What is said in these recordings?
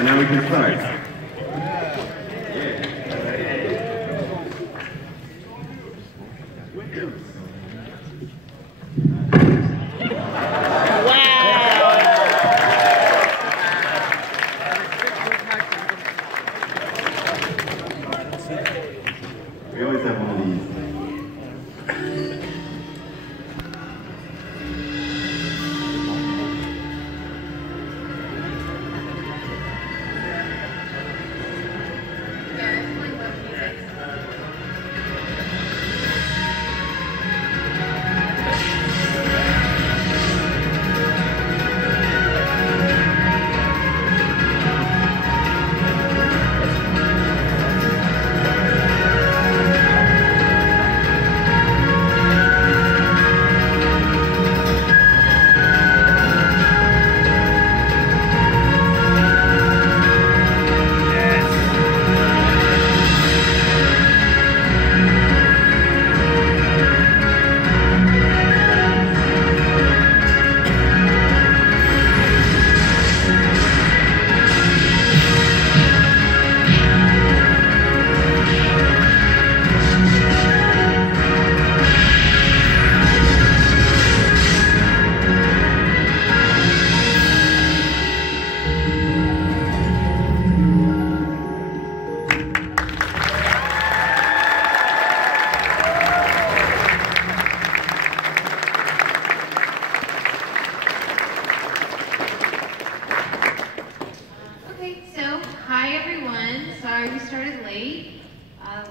so now we can start. We always have one of these.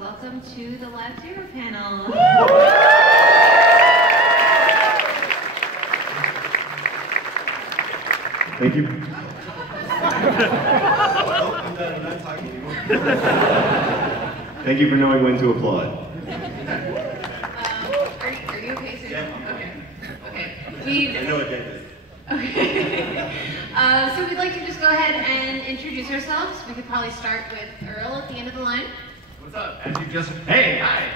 Welcome to the Lab Zero panel. Thank you. I'm not talking anymore. Thank you for knowing when to applaud. Are you okay, sir? Yeah. Okay. I know what that is. Okay. So we'd like to just go ahead and introduce ourselves. We could probably start with Earl at the end of the line. What's up? As you just hey, hi.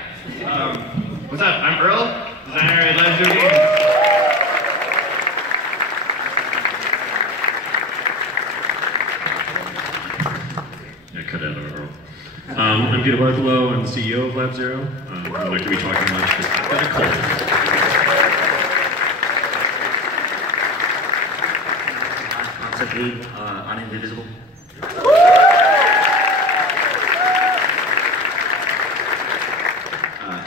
What's up? I'm Earl, designer at Lab Zero Games. Yeah, cut out of Earl. I'm Peter Bartholow. I'm the CEO of Lab Zero. I'd like to be talking about this. I've got a cold. Concept lead on Indivisible.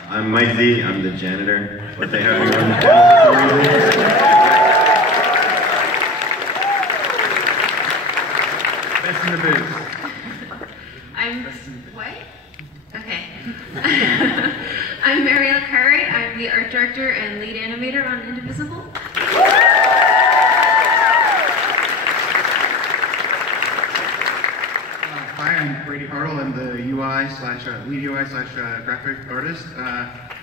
I'm Mike Z. I'm the janitor, but they have me run the panel for some reason. Best in the booth. I'm what? Okay. I'm Marielle Carey. I'm the art director and lead animator on Indivisible. Hi, I'm Brady Hartle. I'm the lead UI slash graphic artist.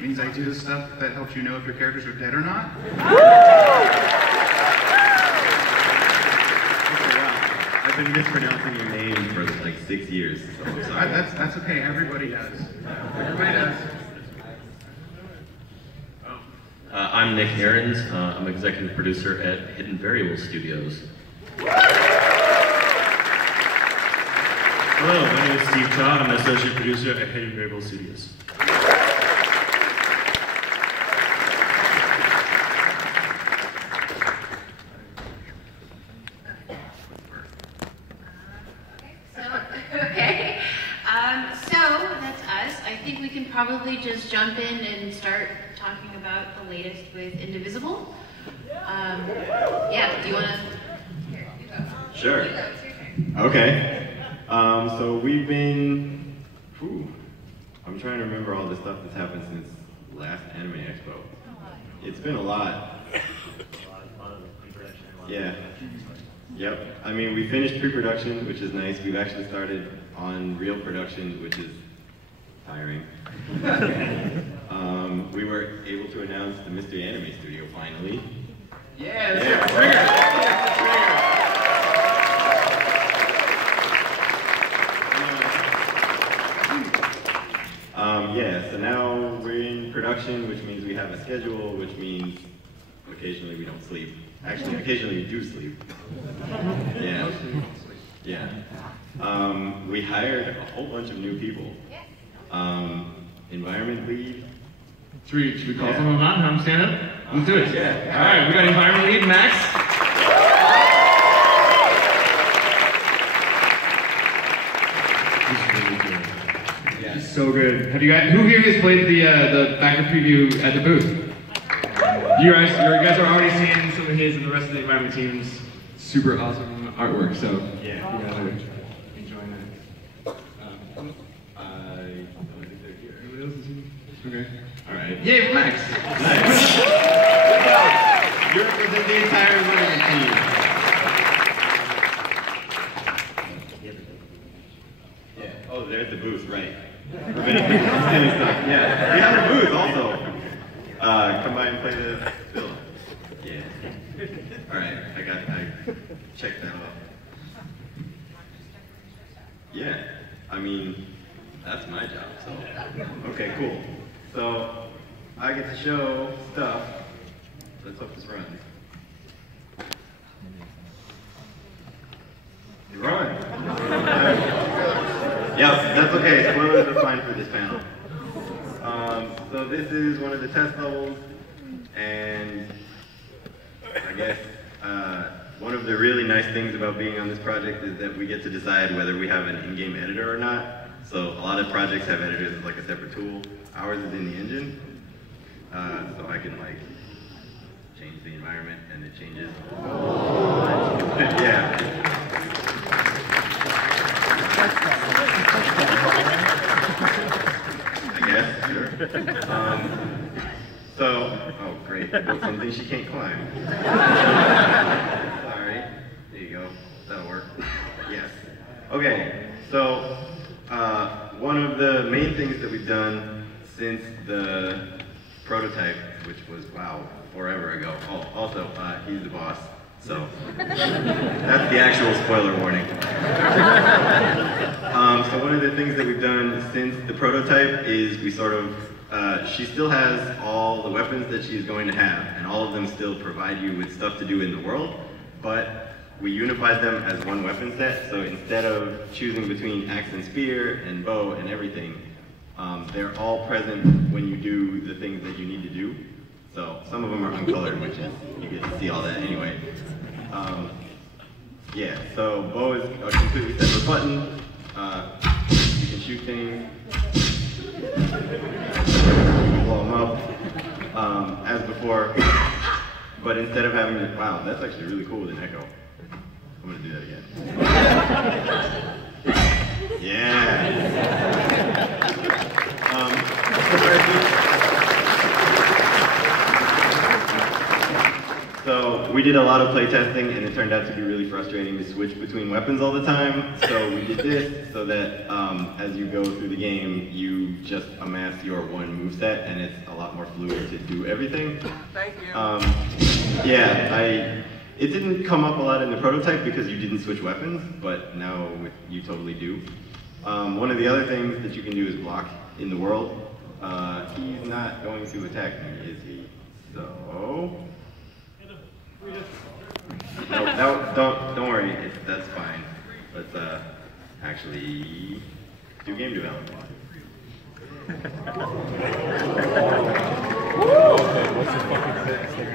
Means I do the stuff that helps you know if your characters are dead or not. I've been mispronouncing your name for like 6 years, so I'm sorry. That's okay. Everybody does. Everybody does. I'm Nick Ahrens. I'm executive producer at Hidden Variable Studios. Hello, my name is Steve Todd. I'm an associate producer at Hidden Variable Studios. So that's us. I think we can probably just jump in and start talking about the latest with Indivisible. Yeah, do you want to? Here, you go. Sure. You go, it's your turn. Okay. So we've been, I'm trying to remember all the stuff that's happened since last Anime Expo. It's been a lot. Yeah. Yep. I mean, we finished pre-production, which is nice. We've actually started on real production, which is tiring. We were able to announce the Mystery Anime Studio finally. Yeah, that's it. Trigger. Yeah, so now we're in production, which means we have a schedule, which means occasionally we don't sleep. Actually, occasionally we do sleep. Yeah. Yeah. We hired a whole bunch of new people. Environment lead. Should we call someone on? Have them stand up? Let's do it. Yeah. All right, we got environment lead, Max. He's so good. Have you guys? Who here has played the backer preview at the booth? You guys are already seeing some of his and the rest of the environment team's super awesome artwork. So Yeah. you guys are enjoying that. I don't think they're here. Anybody else is here? Okay. All right. Yay, for Max. Nice. You represent the entire environment team. Yeah. Oh, there's the booth, right. Preventing people from stealing stuff. Yeah. We have a booth also. Come by and play the fill. Yeah. All right. I checked that off. Yeah. I mean, that's my job. So. Okay. Cool. So I get to show stuff. Let's hope this runs. Run. Yep, that's okay. Spoilers are fine for this panel. So this is one of the test levels, and I guess one of the really nice things about being on this project is that we get to decide whether we have an in-game editor or not. So a lot of projects have editors as like a separate tool. Ours is in the engine, so I can like change the environment and it changes. Yeah. I guess, sure. Oh great, built something she can't climb. Sorry, there you go, that'll work. Yes. Okay, so one of the main things that we've done since the prototype, which was, wow, forever ago. Oh, also, he's the boss, so that's the actual spoiler warning. So one of the things that we've done since the prototype is we sort of, she still has all the weapons that she's going to have, and all of them still provide you with stuff to do in the world, but we unified them as one weapon set, so instead of choosing between axe and spear and bow and everything, they're all present when you do the things that you need to do. So some of them are uncolored, which is, you get to see all that anyway. Yeah, so bow is a completely separate button. You can shoot things, blow them up, as before. But instead of having to, wow, that's actually really cool with an echo. I'm gonna do that again. Yeah. So we did a lot of play testing, and it turned out to be really frustrating to switch between weapons all the time. So we did this so that as you go through the game, you just amass your one moveset, and it's a lot more fluid to do everything. Thank you. Yeah, it didn't come up a lot in the prototype because you didn't switch weapons, but now you totally do. One of the other things that you can do is block in the world. He's not going to attack me, is he? So... No, don't worry, that's fine. Let's actually do game development. What's the fucking next thing?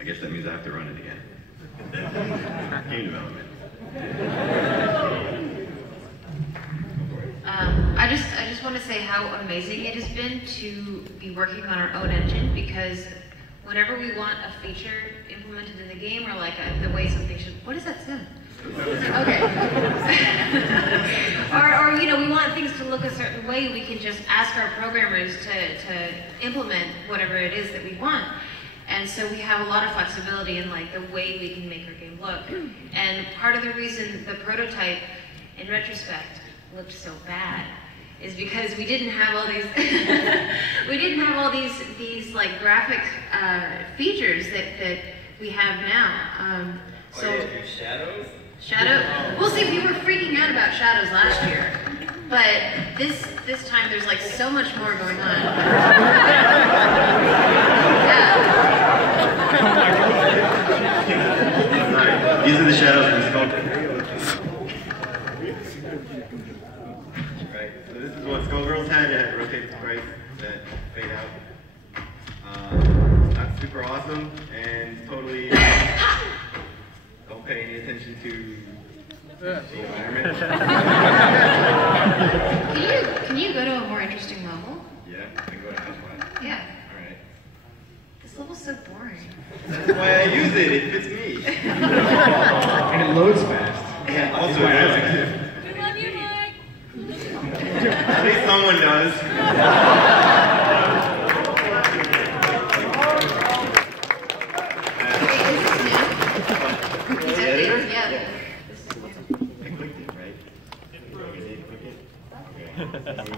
I guess that means I have to run it again. Game development. I just want to say how amazing it has been to be working on our own engine, because whenever we want a feature implemented in the game, or like the way something should, what does that sound? Okay. or you know, we want things to look a certain way, we can just ask our programmers to implement whatever it is that we want. And so we have a lot of flexibility in like the way we can make our game look. And part of the reason the prototype, in retrospect, looked so bad is because we didn't have all these these like graphic features that we have now. So shadows? shadow. Well, see, we were freaking out about shadows last year, but this time there's like so much more going on. Yeah. Alright, these are the shadows from Skullgirls. Right, so this is what Skullgirls had. It had rotated sprites that fade out. Not super awesome, and totally don't pay any attention to the environment. Can you go to a more interesting level? Yeah, I can go to Housewives. Yeah. Alright. This level's so boring. That's why I use it, it fits me. And it loads fast. Yeah, also why I it like it. We love you, Mike. At least someone does. Yeah. I clicked it, right? Oh, we did click it?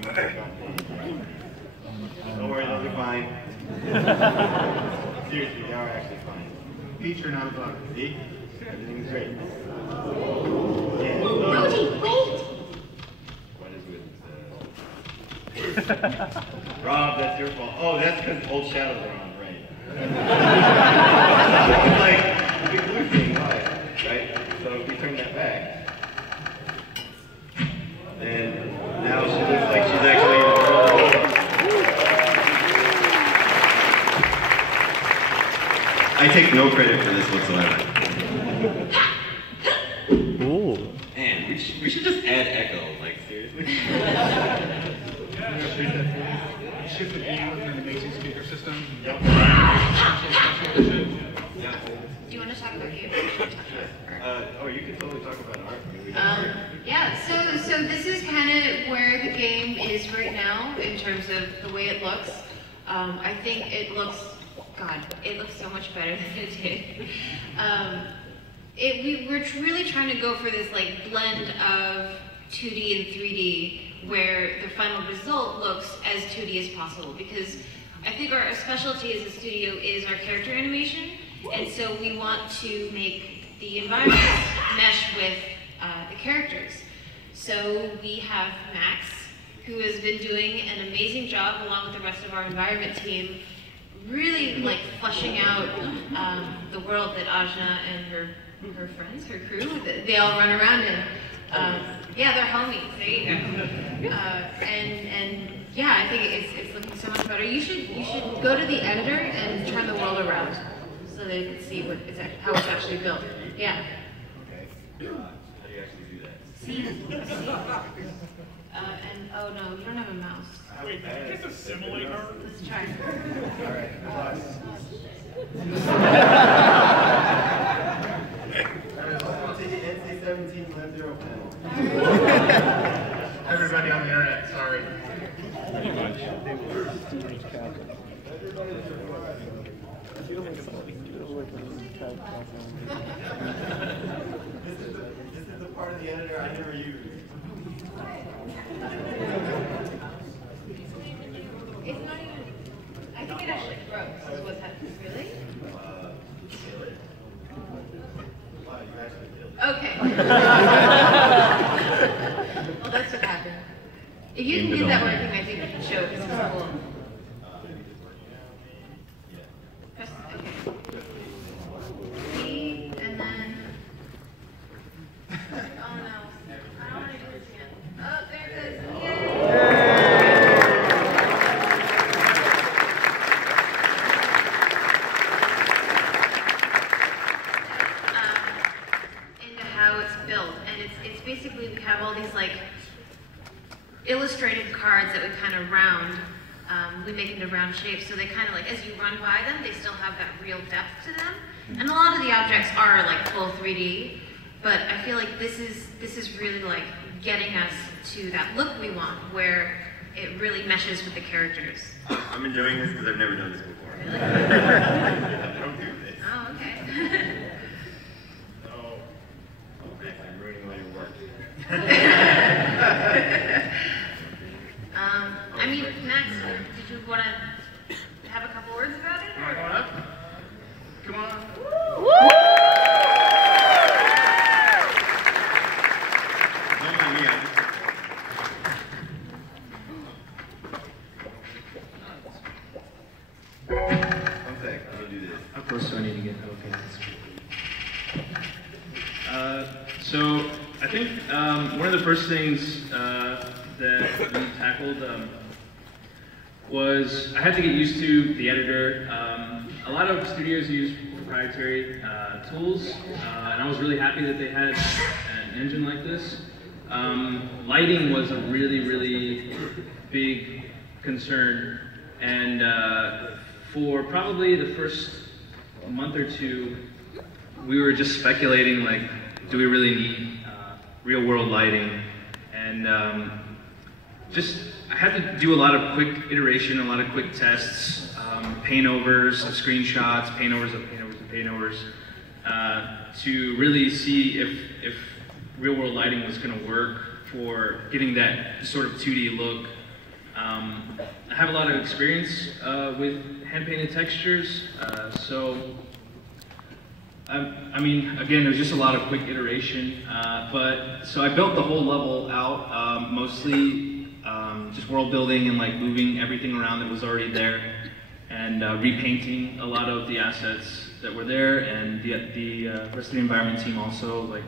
Okay. Don't worry, those are fine. Seriously, they are actually fine. Feature, not a bug. See? Everything's great. Yeah. Brody, wait! What is with Rob, that's your fault. Oh, that's because old shadows are on, right? It's like a big blue thing, why? Right? So if we turn that back, then now she looks like she's actually in the world. I take no credit for this whatsoever. Man, we should just add echo, like seriously. Shift the beam within the amazing speaker system. Yep. Special edition. Yeah. Do you want to talk about games? Oh, you can totally talk about art. I mean, we Yeah, so this is kind of where the game is right now in terms of the way it looks. I think it looks so much better than it did. We're really trying to go for this like blend of 2D and 3D, where the final result looks as 2D as possible, because I think our specialty as a studio is our character animation, and so we want to make the environments mesh with the characters. So we have Max, who has been doing an amazing job along with the rest of our environment team, really like fleshing out the world that Ajna and her friends, her crew, they all run around in. Yeah, they're homies. There you go. And yeah, I think it's looking so much better. You should go to the editor and turn the world around so they can see how it's actually built. Yeah. Okay. How do you actually do that? See. And oh no, you don't have a mouse. Wait, it's a simulator? Let's try. Alright, plus. Take an NC-17 Lab Zero panel. Everybody on the internet, sorry. Pretty much. This is the part of the editor I never use. It's not even. I think it actually broke. Is what's happening. Really? Kill it. Wow, you actually killed it. Okay. Well, that's what happened. If you can get that working, I think we can show it. It's cool. Press, okay. C, and then. Oh no. I don't want to do this again. Oh, there it is. Yay! Into how it's built, and it's basically we have all these like illustrated cards that we kind of round. We make into round shapes, so they kind of like as you run by them, they still have that real depth to them. And a lot of the objects are like full 3D, but I feel like this is really like getting us to that look we want, where it really meshes with the characters. I'm enjoying this because I've never done this before. Really? I don't do this. Oh, okay. Oh, Max, I'm ruining all your work. I mean, Max, did you want to have a couple words about it? Am I going up? Come on. Don't mind me, One sec, let me do this. Up close to I need to get? Okay. So I think one of the first things that we tackled was I had to get used to the editor. A lot of studios use proprietary tools, and I was really happy that they had an engine like this. Lighting was a really big concern, and for probably the first month or two, we were just speculating, like, do we really need real-world lighting? And I had to do a lot of quick iteration, a lot of quick tests, paint-overs of screenshots, paint-overs of paint-overs of paint-overs, to really see if real-world lighting was going to work for getting that sort of 2D look. I have a lot of experience with hand-painted textures, so I mean, again, it was just a lot of quick iteration, so I built the whole level out, mostly just world building and like moving everything around that was already there, and repainting a lot of the assets that were there, and the rest of the environment team also, like,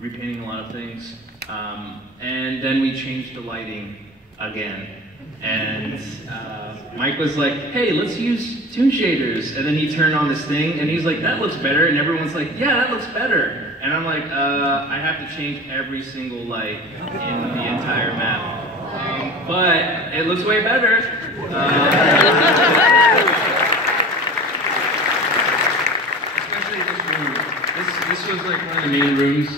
repainting a lot of things. And then we changed the lighting again. And Mike was like, hey, let's use toon shaders. And then he turned on this thing and he's like, that looks better. And everyone's like, yeah, that looks better. And I'm like, I have to change every single light in the entire map. But it looks way better. Especially this room. This was like one of the main rooms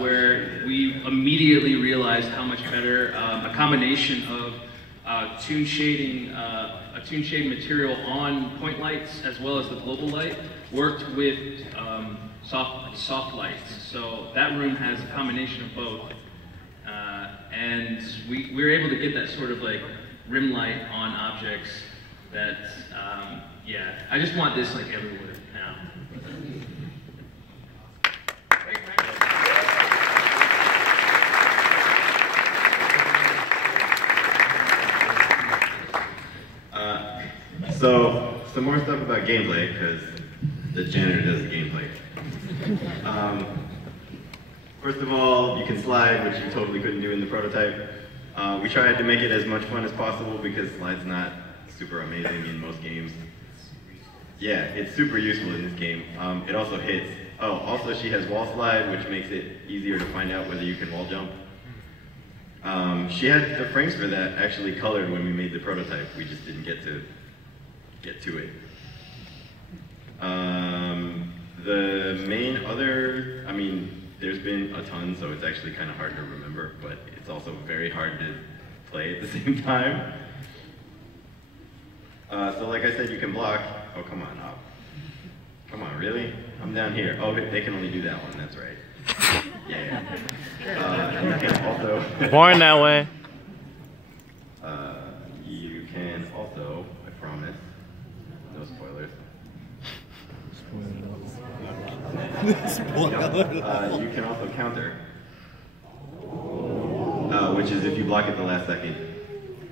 where we immediately realized how much better a combination of toon shading, a toon shading material on point lights as well as the global light worked with soft lights. So that room has a combination of both. And we were able to get that sort of like rim light on objects that, yeah, I just want this like everywhere now. So, some more stuff about gameplay, because the janitor does the gameplay. First of all, you can slide, which you totally couldn't do in the prototype. We tried to make it as much fun as possible because slide's not super amazing in most games. Yeah, it's super useful in this game. It also hits. Oh, also she has wall slide, which makes it easier to find out whether you can wall jump. She had the frames for that actually colored when we made the prototype. We just didn't get to it. The main other, I mean, there's been a ton, so it's actually kind of hard to remember, but it's also very hard to play at the same time. So like I said, you can block. Oh, come on, up. Come on, really? I'm down here. Oh, they can only do that one, that's right. Yeah. You can also... Born that way. You can also, I promise, no spoilers. You can also counter, which is if you block at the last second.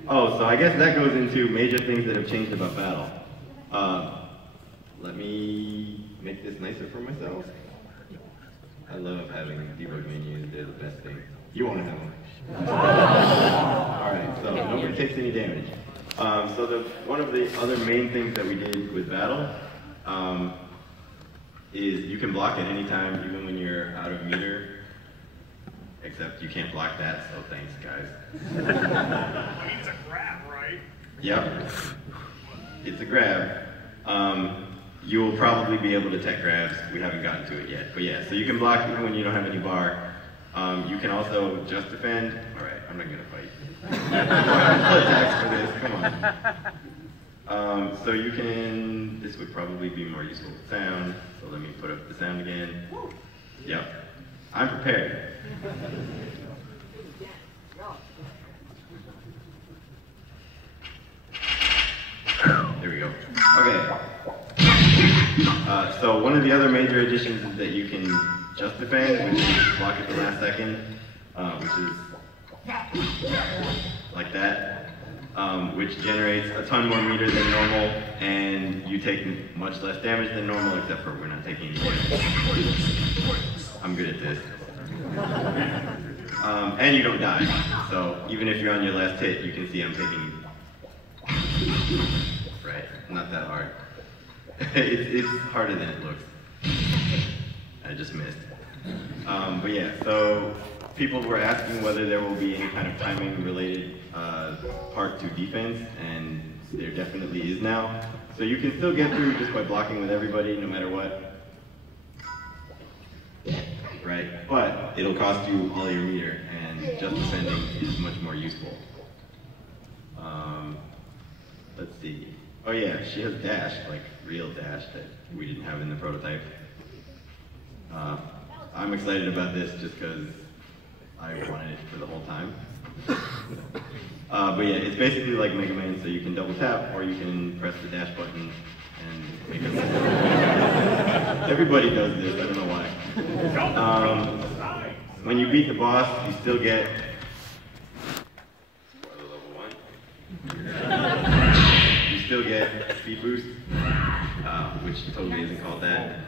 Oh, so I guess that goes into major things that have changed about battle. Let me make this nicer for myself. I love having debug menus, they're the best thing. You want to have them. Alright, so nobody takes any damage. So one of the other main things that we did with battle is you can block at any time, even when you're out of meter. Except you can't block that, so thanks, guys. It's a grab, right? Yep. It's a grab. You will probably be able to tech grabs. We haven't gotten to it yet. But yeah, so you can block even when you don't have any bar. You can also just defend. All right, I'm not going to fight. Attacks for this, come on. So you can, this would probably be more useful with sound. So let me put up the sound again. Yep. I'm prepared. There we go. Okay. So one of the other major additions is that you can just defend, which is block at the last second, which is like that. which generates a ton more meter than normal, and you take much less damage than normal, except for we're not taking any damage. I'm good at this. And you don't die. So even if you're on your last hit, you can see I'm taking, right, not that hard. It's harder than it looks. I just missed. But yeah, so people were asking whether there will be any kind of timing related part to defense, and there definitely is now. So you can still get through just by blocking with everybody, no matter what. Right? But it'll cost you all your meter, and just defending is much more useful. Let's see. Oh yeah, she has dash, like real dash that we didn't have in the prototype. I'm excited about this just because I wanted it for the whole time. But yeah, it's basically like Mega Man, so you can double tap or you can press the dash button and make it. Everybody does this, I don't know why. When you beat the boss, you still get you still get speed boost, which totally isn't called that.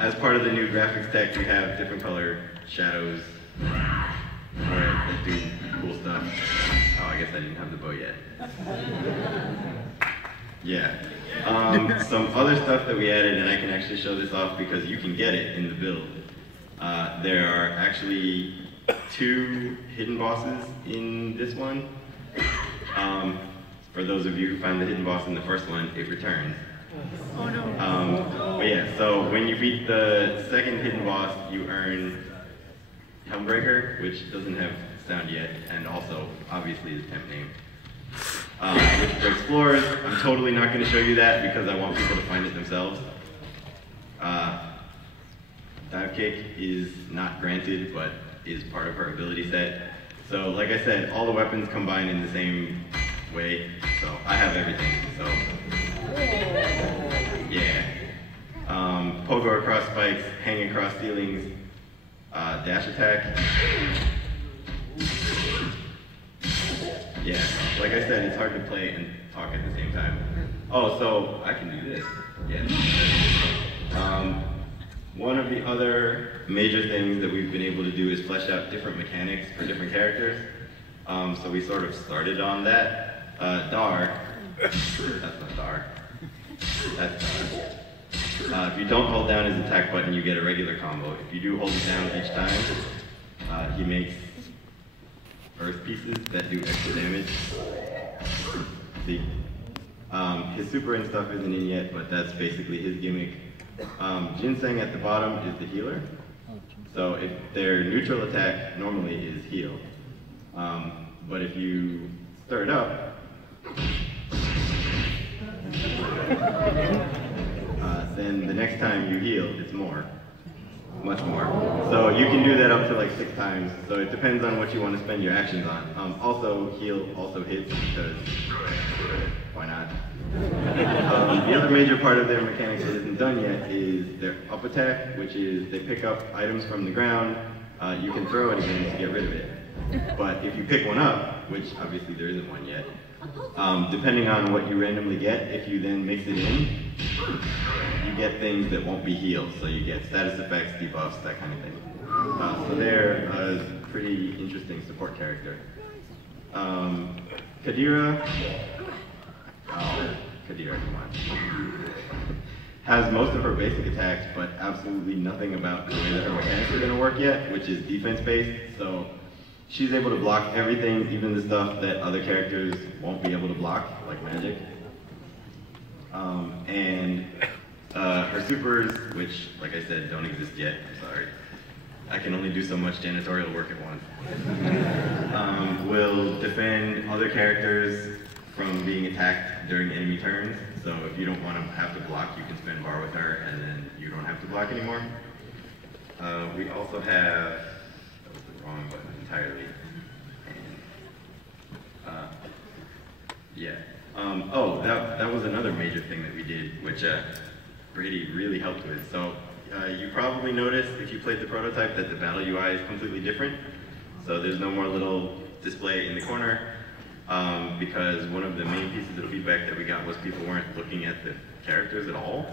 As part of the new graphics tech, you have different color shadows that do cool stuff. Oh, I guess I didn't have the bow yet. Yeah. Some other stuff that we added, and I can actually show this off because you can get it in the build. There are actually 2 hidden bosses in this one. For those of you who find the hidden boss in the first one, it returns. Oh no. But yeah, so when you beat the second hidden boss, you earn Helmbreaker, which doesn't have sound yet, and also obviously is temp name. Which for explorers, I'm totally not going to show you that because I want people to find it themselves. Dive kick is not granted, but is part of her ability set. So like I said, all the weapons combine in the same way, so I have everything, so. Yeah. Pogo across spikes, hang across ceilings, dash attack. Yeah, like I said, it's hard to play and talk at the same time. Oh, so I can do this. Yeah. One of the other major things that we've been able to do is flesh out different mechanics for different characters. So we sort of started on that. Dar, that's not Dar. That's Dar. If you don't hold down his attack button, you get a regular combo. If you do hold it down each time, he makes earth pieces that do extra damage. See? His super and stuff isn't in yet, but that's basically his gimmick. Ginseng at the bottom is the healer. So if their neutral attack normally is heal. But if you stir it up, then the next time you heal, it's more. Much more. So you can do that up to like 6 times. So it depends on what you want to spend your actions on. Also, heal also hits because why not? The other major part of their mechanics that isn't done yet is their up attack, which is they pick up items from the ground. You can throw it again to get rid of it. But if you pick one up, which obviously there isn't one yet, depending on what you randomly get, if you then mix it in, you get things that won't be healed. So you get status effects, debuffs, that kind of thing. So they're a pretty interesting support character. Kadira, Kadira, come on. Has most of her basic attacks, but absolutely nothing about the way that her mechanics are going to work yet, which is defense-based. So she's able to block everything, even the stuff that other characters won't be able to block, like magic. And her supers, which, like I said, don't exist yet, I'm sorry. I can only do so much janitorial work at once. Will defend other characters from being attacked during enemy turns. So if you don't want to have to block, you can spend bar with her, and then you don't have to block anymore. We also have, that was the wrong button entirely. Yeah. Oh, that was another major thing that we did, which Brady really helped with. So you probably noticed if you played the prototype that the battle UI is completely different. So there's no more little display in the corner. because one of the main pieces of feedback that we got was people weren't looking at the characters at all.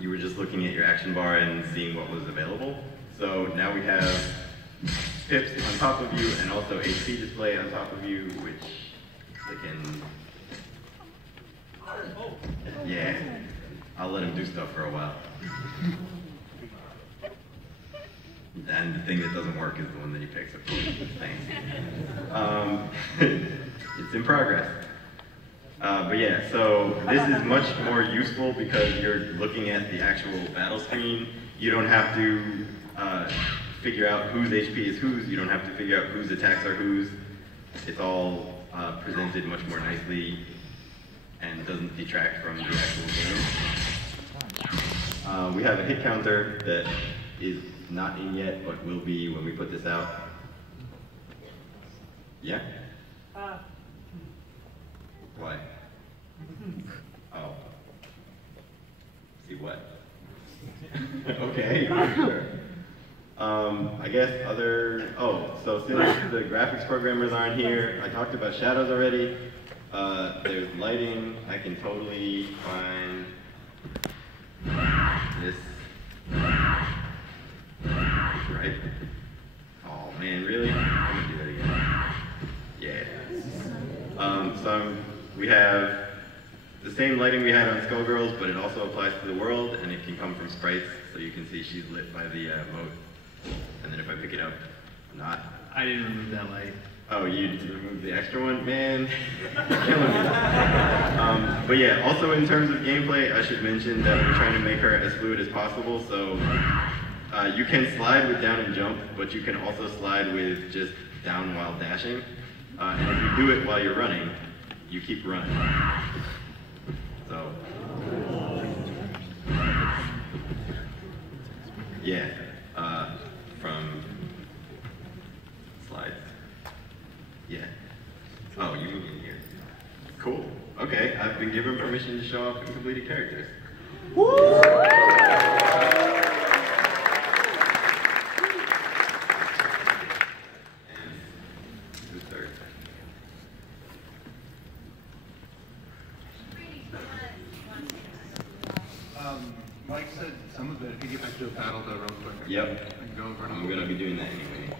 You were just looking at your action bar and seeing what was available. So now we have pips on top of you and also HP display on top of you, which they can, yeah, I'll let him do stuff for a while. And the thing that doesn't work is the one that he picks up. Thanks. It's in progress. But yeah, so this is much more useful because you're looking at the actual battle screen. You don't have to figure out whose HP is whose. You don't have to figure out whose attacks are whose. It's all presented much more nicely and doesn't detract from the actual game. We have a hit counter that is not in yet, but will be when we put this out. Yeah? Why? Oh. See what? Okay, sure. I guess so since the graphics programmers aren't here, I talked about shadows already. There's lighting. I can totally find this. Right? Oh man, really? I'm gonna do that again. Yeah. So we have the same lighting we had on Skullgirls, but it also applies to the world, and it can come from sprites, so you can see she's lit by the moat. And then if I pick it up, not. I didn't remove that light. Oh, you removed the extra one? Man, you're killing me. But yeah, also in terms of gameplay, I should mention that we're trying to make her as fluid as possible, so you can slide with down and jump, but you can also slide with just down while dashing. And if you do it while you're running, you keep running. So, yeah, from slides. Yeah. Oh, you moved in here. Cool. Okay, I've been given permission to show off completed characters. Woo! Mike said some of it, if you get back to a battle though real quick. Yep. I can go over I'm going to be doing that anyway.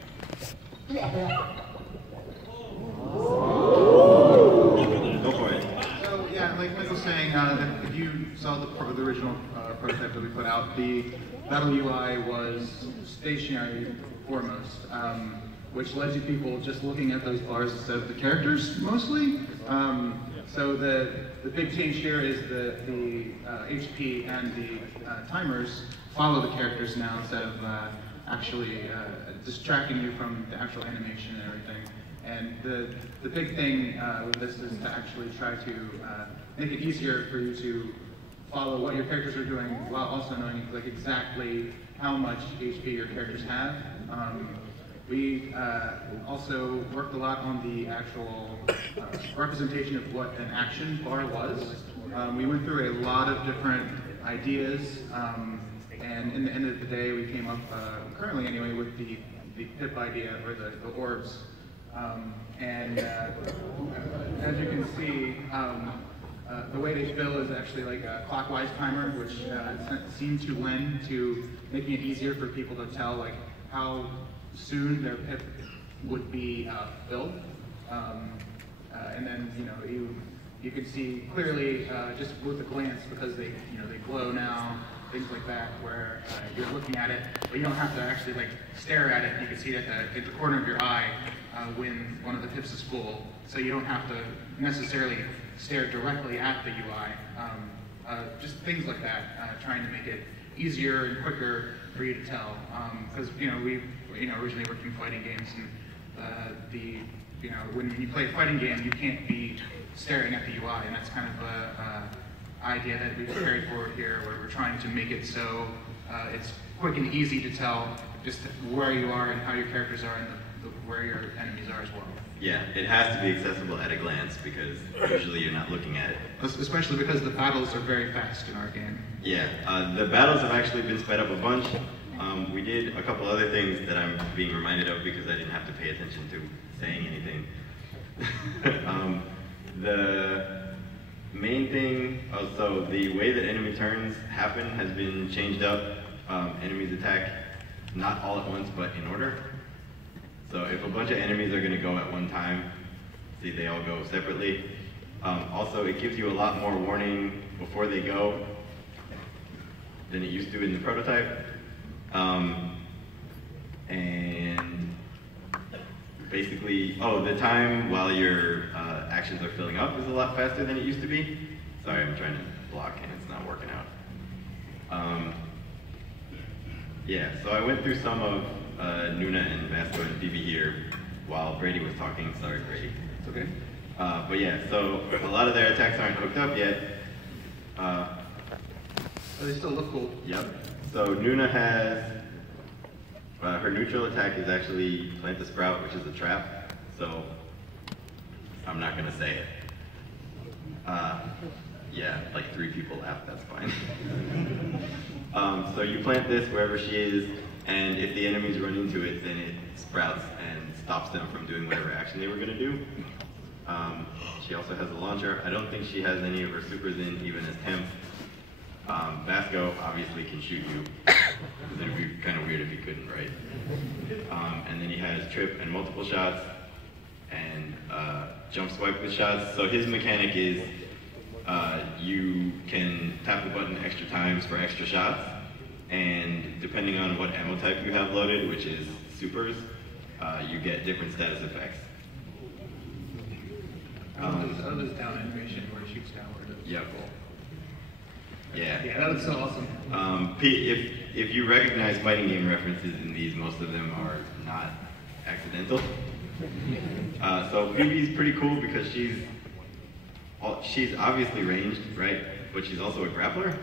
Go for it. So yeah, like Mike was saying, that if you saw the original prototype that we put out, the battle UI was stationary foremost, which led to people just looking at those bars instead of the characters mostly. So the big change here is the HP and the timers follow the characters now instead of actually distracting you from the actual animation and everything. And the big thing with this is to actually try to make it easier for you to follow what your characters are doing while also knowing like exactly how much HP your characters have. We also worked a lot on the actual representation of what an action bar was. We went through a lot of different ideas, and in the end of the day, we came up, currently anyway, with the pip idea, or the orbs. And as you can see, the way they fill is actually like a clockwise timer, which seemed to lend to making it easier for people to tell like how soon their pip would be filled. And then you can see clearly just with a glance because they glow now, things like that, where you're looking at it, but you don't have to actually like stare at it. You can see it at the corner of your eye when one of the pips is full, so you don't have to necessarily stare directly at the UI. Just things like that, trying to make it easier and quicker for you to tell. Because we originally worked in fighting games, and when you play a fighting game, you can't be staring at the UI, and that's kind of a idea that we've carried forward here, where we're trying to make it so it's quick and easy to tell just where you are and how your characters are and where your enemies are as well. Yeah, it has to be accessible at a glance because usually you're not looking at it. Especially because the battles are very fast in our game. Yeah, the battles have actually been sped up a bunch. We did a couple other things that I'm being reminded of because I didn't have to pay attention to saying anything. The main thing, so the way that enemy turns happen has been changed up. Enemies attack not all at once, but in order. So if a bunch of enemies are going to go at one time, see, they all go separately. Also, it gives you a lot more warning before they go than it used to in the prototype. And basically, the time while your actions are filling up is a lot faster than it used to be. Sorry, I'm trying to block and it's not working out. Yeah, so I went through some of Nuna and Vasco and Phoebe here while Brady was talking. Sorry, Brady. It's okay. But yeah, so a lot of their attacks aren't hooked up yet. They still look cool. Yep. So Nuna has, her neutral attack is actually Plant the Sprout, which is a trap. So I'm not gonna say it. Yeah, like 3 people laughed, that's fine. So you plant this wherever she is, and if the enemies run into it, then it sprouts and stops them from doing whatever action they were gonna do. She also has a launcher. I don't think she has any of her supers in, even as temp. Vasco obviously can shoot you. It would be kind of weird if he couldn't, right? And then he has trip and multiple shots, and jump swipe with shots. So his mechanic is you can tap the button extra times for extra shots, and depending on what ammo type you have loaded, which is supers, you get different status effects. I love this down animation where it shoots downward. Yep. Yeah. Yeah, that looks so awesome. If you recognize fighting game references in these, most of them are not accidental. So Phoebe's pretty cool because she's obviously ranged, right? But she's also a grappler.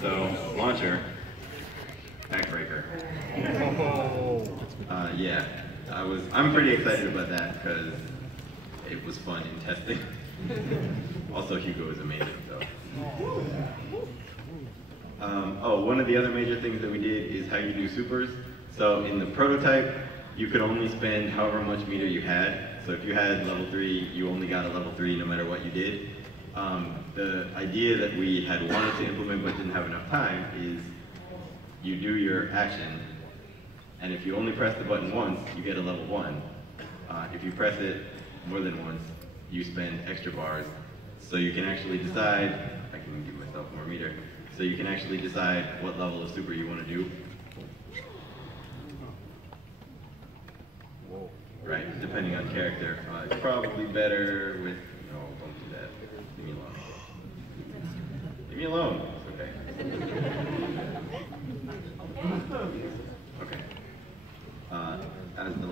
So launcher, backbreaker. Yeah, I'm pretty excited about that because it was fun in testing. Also, Hugo is amazing, so. One of the other major things that we did is how you do supers. So in the prototype, you could only spend however much meter you had. So if you had level 3, you only got a level 3 no matter what you did. The idea that we had wanted to implement but didn't have enough time is you do your action, and if you only press the button once, you get a level 1. If you press it more than once, you spend extra bars. So you can actually decide, I can give myself more meter, so you can actually decide what level of super you want to do. Right, depending on character. It's probably better with, no, don't do that. Leave me alone. Leave me alone, it's okay. Okay. As the